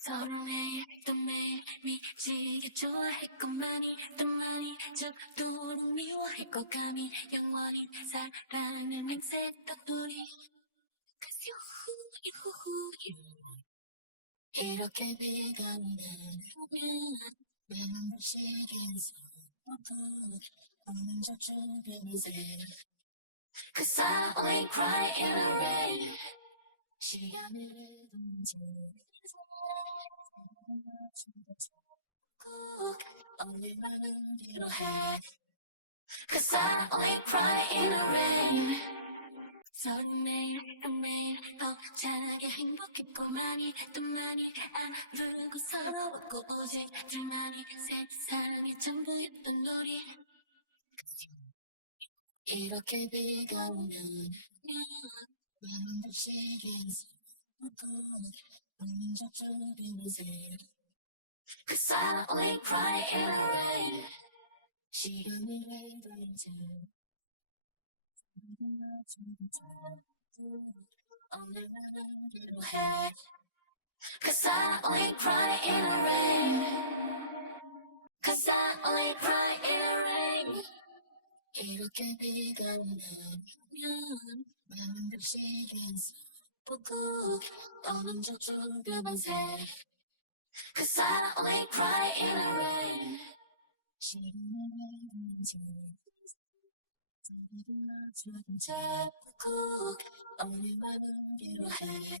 서로 매일 또 매일 미치게 좋아했건만이 또 많이 죽도록 미워할 것 감히 영원히 사랑을 맹세했던 우리 Cause you 이렇게 비가 오면 나는 부시겠어 오는 저 주변에서 Cause I only cry in the rain 시간을 흐르는지 꼭 오늘만은 필요해 Cause I only cry in the rain 서로 매일 또 매일 벅차게 행복했고 많이 또 많이 아프고 서러웠고 오직 둘만이 세상의 전부였던 우리 이렇게 비가 오면 나는 부시겠어 오는 저 주변에서 Cause I only cry in the rain 시간을 흐르는지 오늘만은 필요해 Cause I only cry in the rain Cause I only cry in the rain 이렇게 비가 오면 나는 부시겠어 보고 오는 저 주변에서 Cause I only cry in the rain 시간을 흐르는지 꼭 오늘만은 필요해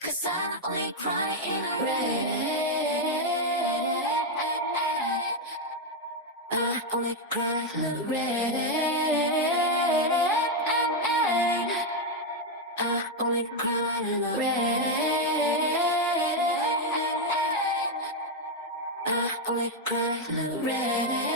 Cause I only cry in the rain I only cry in the rain I only cry in the rain I only cry in the rain